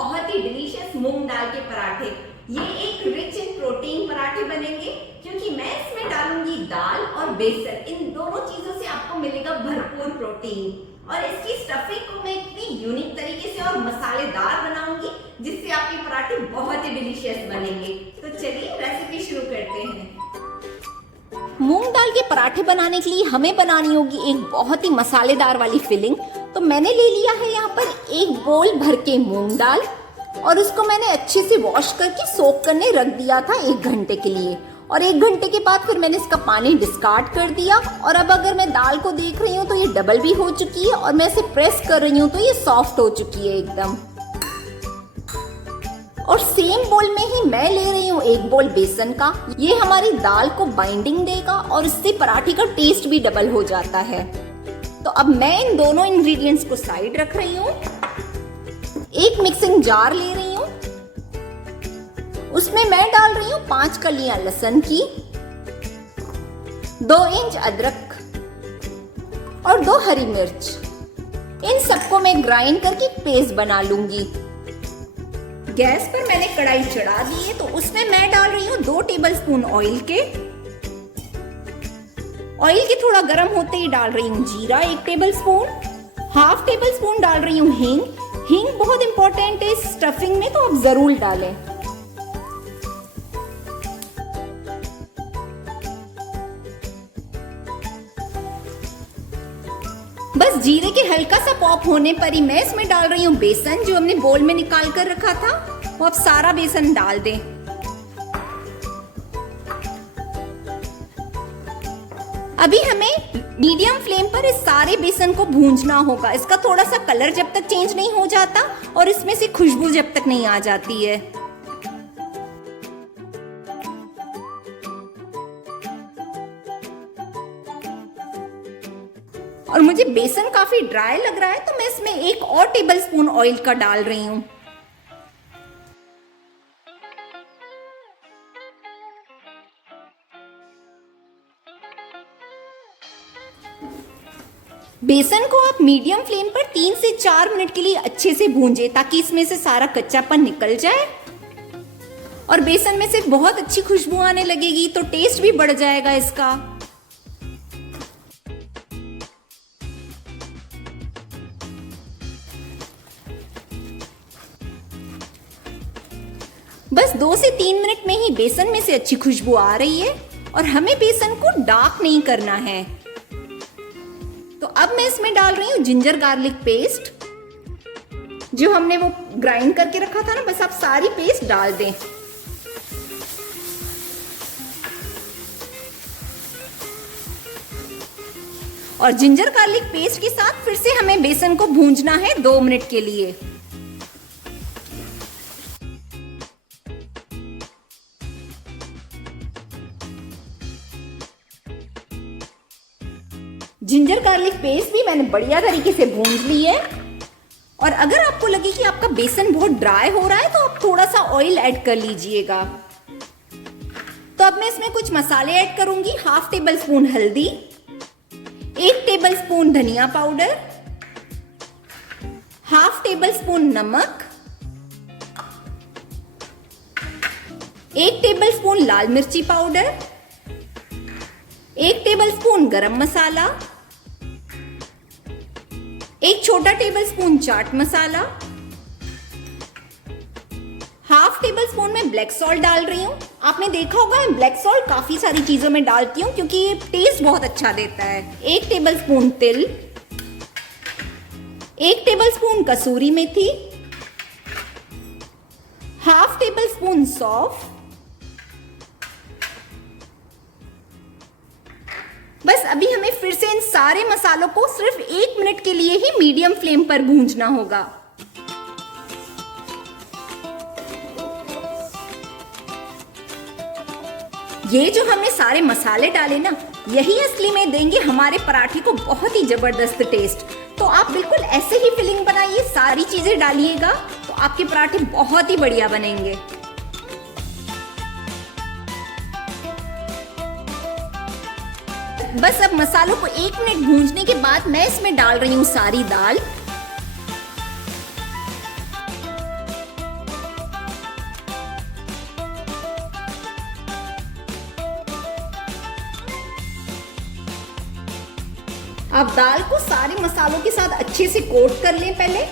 बहुत ही डिलीशियस मूंग दाल के पराठे। ये एक रिच इन प्रोटीन पराठे बनेंगे क्योंकि मैं इसमें डालूंगी दाल और बेसन। इन दोनों चीजों से आपको मिलेगा भरपूर प्रोटीन। और इसकी स्टफिंग को मैं इतनी यूनिक तरीके से और मसालेदार बनाऊंगी जिससे आपके पराठे बहुत ही डिलीशियस बनेंगे। तो चलिए रेसिपी शुरू करते हैं। मूंग दाल के पराठे बनाने के लिए हमें बनानी होगी एक बहुत ही मसालेदार वाली फिलिंग। तो मैंने ले लिया है यहाँ पर एक बोल भर के मूंग दाल और उसको मैंने अच्छे से वॉश करके सोक करने रख दिया था 1 घंटे के लिए। और 1 घंटे के बाद फिर मैंने इसका पानी डिस्कार्ड कर दिया। और अब अगर मैं दाल को देख रही हूँ तो ये डबल भी हो चुकी है और मैं इसे प्रेस कर रही हूँ तो ये सॉफ्ट हो चुकी है एकदम। और सेम बोल में ही मैं ले रही हूँ 1 बोल बेसन का। ये हमारी दाल को बाइंडिंग देगा और इससे पराठे का टेस्ट भी डबल हो जाता है। तो अब मैं इन दोनों इंग्रेडिएंट्स को साइड रख रही हूँ। एक मिक्सिंग जार ले रही हूँ, उसमें मैं डाल रही हूँ 5 कलियां लहसुन की, 2 इंच अदरक और 2 हरी मिर्च। इन सबको मैं ग्राइंड करके पेस्ट बना लूंगी। गैस पर मैंने कढ़ाई चढ़ा दी है तो उसमें मैं डाल रही हूँ 2 टेबलस्पून ऑयल के। ऑयल के थोड़ा गर्म होते ही डाल रही हूँ जीरा 1 टेबलस्पून, हाफ टेबलस्पून डाल रही हूँ हींग। हींग बहुत इंपॉर्टेंट है स्टफिंग में, तो आप जरूर डालें। बस जीरे के हल्का सा पॉप होने पर ही मैं इसमें डाल रही हूँ बेसन जो हमने बोल में निकाल कर रखा था। वो आप सारा बेसन डाल दें। अभी हमें मीडियम फ्लेम पर इस सारे बेसन को भूंजना होगा। इसका थोड़ा सा कलर जब तक चेंज नहीं हो जाता और इसमें से खुशबू जब तक नहीं आ जाती है। और मुझे बेसन काफी ड्राई लग रहा है तो मैं इसमें 1 और टेबलस्पून ऑयल का डाल रही हूं। बेसन को आप मीडियम फ्लेम पर 3 से 4 मिनट के लिए अच्छे से भूंजें ताकि इसमें से सारा कच्चापन निकल जाए। और बेसन में से बहुत अच्छी खुशबू आने लगेगी तो टेस्ट भी बढ़ जाएगा इसका। बस 2 से 3 मिनट में ही बेसन में से अच्छी खुशबू आ रही है और हमें बेसन को डार्क नहीं करना है। तो अब मैं इसमें डाल रही हूँ जिंजर गार्लिक पेस्ट जो हमने वो ग्राइंड करके रखा था ना। बस आप सारी पेस्ट डाल दें। और जिंजर गार्लिक पेस्ट के साथ फिर से हमें बेसन को भूंजना है 2 मिनट के लिए। जिंजर गार्लिक पेस्ट भी मैंने बढ़िया तरीके से भूंज ली है। और अगर आपको लगे कि आपका बेसन बहुत ड्राई हो रहा है तो आप थोड़ा सा ऑयल ऐड कर लीजिएगा। तो अब मैं इसमें कुछ मसाले ऐड करूंगी। हाफ टेबलस्पून हल्दी, 1 टेबलस्पून धनिया पाउडर, हाफ टेबलस्पून नमक, 1 टेबलस्पून लाल मिर्ची पाउडर, 1 टेबलस्पून गरम मसाला, 1 छोटा tablespoon chaat masala, half tablespoon में ब्लैक सॉल्ट डाल रही हूँ। आपने देखा होगा मैं ब्लैक सॉल्ट काफी सारी चीजों में डालती हूँ क्योंकि ये टेस्ट बहुत अच्छा देता है। 1 टेबलस्पून तिल, 1 टेबलस्पून कसूरी मेथी, हाफ टेबलस्पून सौंफ। बस अभी हमें फिर से इन सारे मसालों को सिर्फ 1 मिनट के लिए ही मीडियम फ्लेम पर भूंजना होगा। ये जो हमने सारे मसाले डाले ना, यही असली में देंगे हमारे पराठे को बहुत ही जबरदस्त टेस्ट। तो आप बिल्कुल ऐसे ही फिलिंग बनाइए, सारी चीजें डालिएगा तो आपके पराठे बहुत ही बढ़िया बनेंगे। बस अब मसालों को 1 मिनट भूंजने के बाद मैं इसमें डाल रही हूँ सारी दाल। अब दाल को सारे मसालों के साथ अच्छे से कोट कर लें पहले।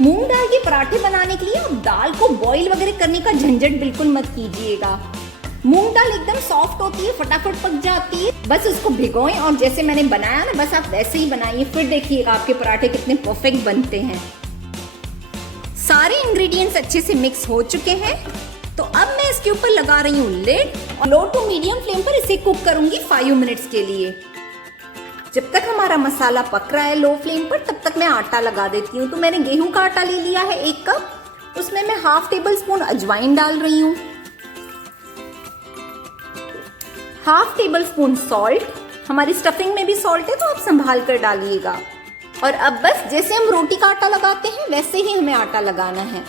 मूंग दाल के पराठे बनाने के लिए आप दाल को बॉईल वगैरह करने का झंझट बिल्कुल मत कीजिएगा। मूंग दाल एकदम सॉफ्ट होती है, फटाफट पक जाती है। बस उसको भिगोएं और जैसे मैंने बनाया ना, बस आप वैसे ही बनाइए, फिर देखिएगा आपके पराठे कितने परफेक्ट बनते हैं। सारे इंग्रेडिएंट्स अच्छे से मिक्स हो चुके हैं, तो अब मैं इसके ऊपर लगा रही हूँ लिड और लो टू मीडियम फ्लेम पर इसे कुक करूंगी 5 मिनट्स के लिए। जब तक हमारा मसाला पक रहा है लो फ्लेम पर, तब तक मैं आटा लगा देती हूँ। तो मैंने गेहूं का आटा ले लिया है 1 कप, उसमें मैं ½ टेबल स्पून अजवाइन डाल रही हूँ, ½ टेबल स्पून सॉल्ट। हमारी स्टफिंग में भी सॉल्ट है तो आप संभाल कर डालिएगा। और अब बस जैसे हम रोटी का आटा लगाते हैं वैसे ही हमें आटा लगाना है।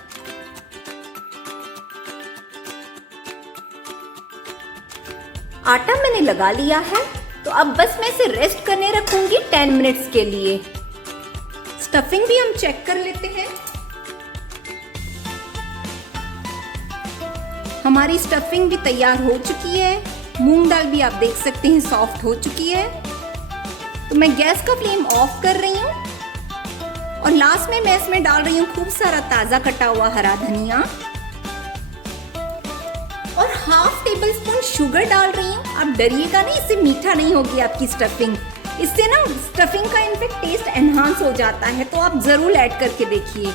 आटा मैंने लगा लिया है, तो अब बस मैं इसे रेस्ट करने रखूंगी 10 मिनट्स के लिए। स्टफिंग भी हम चेक कर लेते हैं। हमारी स्टफिंग भी तैयार हो चुकी है। मूंग दाल भी आप देख सकते हैं सॉफ्ट हो चुकी है। तो मैं गैस का फ्लेम ऑफ कर रही हूँ और लास्ट में मैं इसमें डाल रही हूँ खूब सारा ताजा कटा हुआ हरा धनिया और ½ टेबल स्पून शुगर डाल रही हूँ। आप डरिएगा नहीं, इससे मीठा नहीं होगी आपकी स्टफिंग। इससे ना स्टफिंग का इनफेक्ट टेस्ट एनहांस हो जाता है, तो आप जरूर ऐड करके देखिए।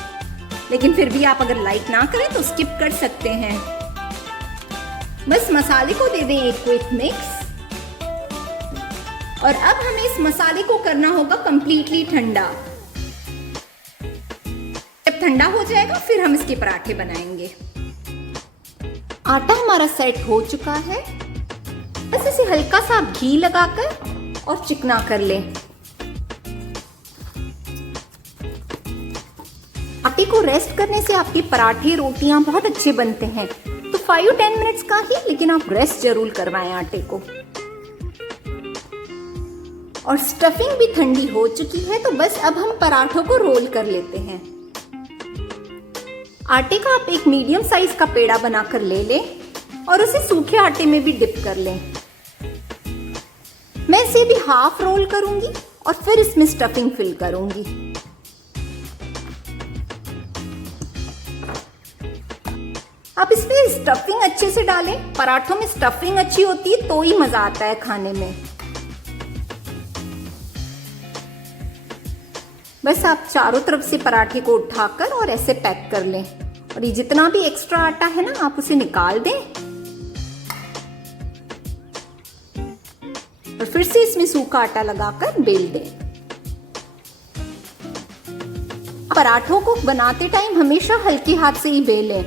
लेकिन फिर भी आप अगर लाइक ना करें तो स्किप कर सकते हैं। बस मसाले को दे दें एक क्विक मिक्स और अब हमें इस मसाले को करना होगा कंप्लीटली ठंडा। जब ठंडा हो जाएगा फिर हम इसके पराठे बनाएंगे। आटा हमारा सेट हो चुका है। बस इसे हल्का सा घी लगाकर और चिकना कर लें। आटे को रेस्ट करने से आपके पराठे रोटियां बहुत अच्छे बनते हैं। तो 5-10 मिनट्स का ही, लेकिन आप रेस्ट जरूर करवाएं आटे को। और स्टफिंग भी ठंडी हो चुकी है, तो बस अब हम पराठों को रोल कर लेते हैं। आटे का आप एक मीडियम साइज का पेड़ा बनाकर ले लें और उसे सूखे आटे में भी डिप कर लें। मैं इसे भी हाफ रोल करूंगी और फिर इसमें स्टफिंग फिल करूंगी। आप इसमें स्टफिंग अच्छे से डालें। पराठों में स्टफिंग अच्छी होती है तो ही मजा आता है खाने में। बस आप चारों तरफ से पराठे को उठाकर और ऐसे पैक कर लें और ये जितना भी एक्स्ट्रा आटा है ना, आप उसे निकाल दें और फिर से इसमें सूखा आटा लगाकर बेल दें। पराठों को बनाते टाइम हमेशा हल्के हाथ से ही बेलें,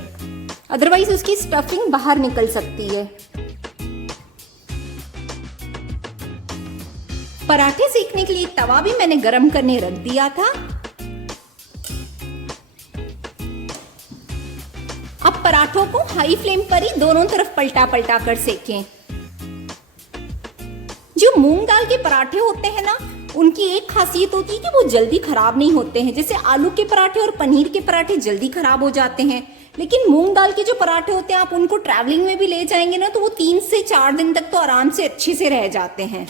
अदरवाइज उसकी स्टफिंग बाहर निकल सकती है। पराठे सेकने के लिए तवा भी मैंने गरम करने रख दिया था। अब पराठों को हाई फ्लेम पर ही दोनों तरफ पलटा पलटा कर सेकें। जो मूंग दाल के पराठे होते हैं ना, उनकी एक खासियत होती है कि वो जल्दी खराब नहीं होते हैं। जैसे आलू के पराठे और पनीर के पराठे जल्दी खराब हो जाते हैं, लेकिन मूंग दाल के जो पराठे होते हैं, आप उनको ट्रैवलिंग में भी ले जाएंगे ना, तो वो 3 से 4 दिन तक तो आराम से अच्छे से रह जाते हैं।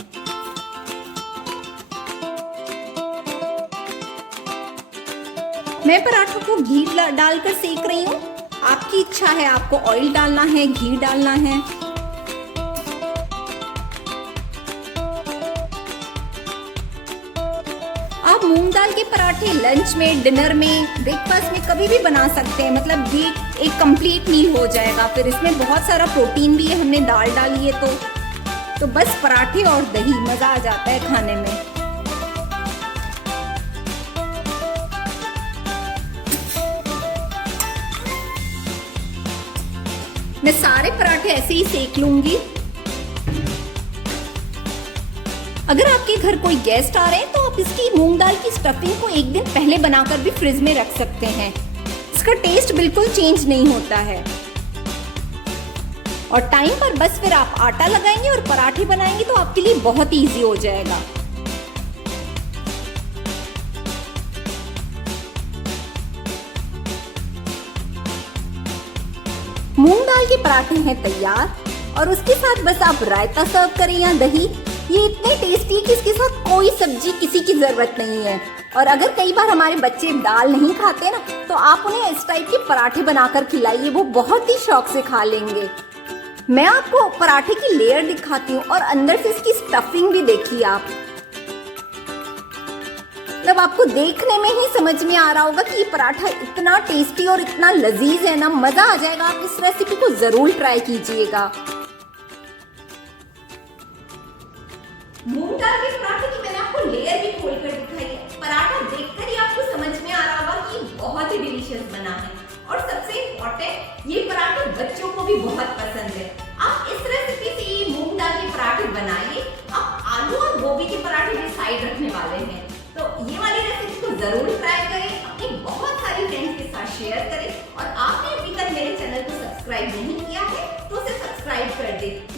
मैं पराठों को घी डालकर सेक रही हूँ। आपकी इच्छा है, आपको ऑयल डालना है, घी डालना है। आप मूंग दाल के पराठे लंच में, डिनर में, ब्रेकफास्ट में कभी भी बना सकते हैं। मतलब ये एक कंप्लीट मील हो जाएगा। फिर इसमें बहुत सारा प्रोटीन भी है, हमने दाल डाली है तो बस पराठे और दही, मजा आ जाता है खाने में। मैं सारे पराठे ऐसे ही सेक लूंगी। अगर आपके घर कोई गेस्ट आ रहे हैं तो आप इसकी मूंग दाल की स्टफिंग को एक दिन पहले बनाकर भी फ्रिज में रख सकते हैं। इसका टेस्ट बिल्कुल चेंज नहीं होता है। और टाइम पर बस फिर आप आटा लगाएंगे और पराठे बनाएंगे तो आपके लिए बहुत इजी हो जाएगा। मूंग दाल के पराठे हैं तैयार और उसके साथ बस आप रायता सर्व करें या दही। ये इतने टेस्टी है कि इसके साथ कोई सब्जी किसी की जरूरत नहीं है। और अगर कई बार हमारे बच्चे दाल नहीं खाते ना, तो आप उन्हें इस टाइप के पराठे बनाकर खिलाइए, वो बहुत ही शौक से खा लेंगे। मैं आपको पराठे की लेयर दिखाती हूँ और अंदर से इसकी स्टफिंग भी देखिए आप। मतलब आपको देखने में ही समझ में आ रहा होगा कि ये पराठा इतना टेस्टी और इतना लजीज है ना, मजा आ जाएगा। आप इस रेसिपी को जरूर ट्राई कीजिएगा। मूंग दाल के पराठे की मैंने आपको लेयर भी खोलकर दिखाई है। पराठा देखकर ही आपको समझ में आ रहा होगा कि बहुत ही डिलीशियस बना है। और सबसे इम्पोर्टेंट, ये पराठे बच्चों को भी बहुत पसंद है। आप इस रेसिपी से ये मूंग दाल के पराठे बनाइए। आप आलू और गोभी के पराठे भी साइड रखने वाले हैं, तो ये वाली रेसिपी को जरूर ट्राई करें, अपनी बहुत सारी फ्रेंड्स के साथ शेयर करें। और आपने अभी तक मेरे चैनल को सब्सक्राइब नहीं किया है तो उसे सब्सक्राइब कर दें।